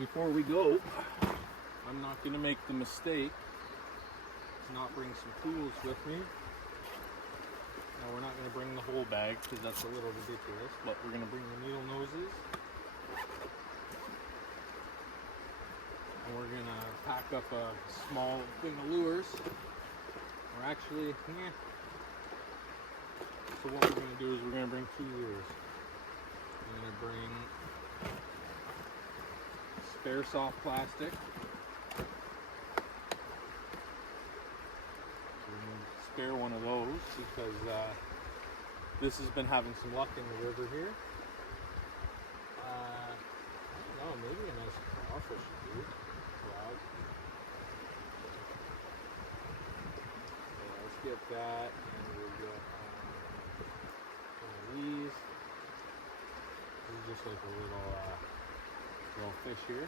before we go, I'm not going to make the mistake to not bring some tools with me. Now we're not going to bring the whole bag because that's a little ridiculous, but we're going to bring the needle noses. And we're going to pack up a small thing of lures. Or actually, So what we're going to do is we're going to bring 2 lures. We're going to bring spare soft plastic. Spare one of those because this has been having some luck in the river here. I don't know, maybe a nice crawfish would do. Wow. So let's get that, and we'll get one of these. This is just like a little fish here.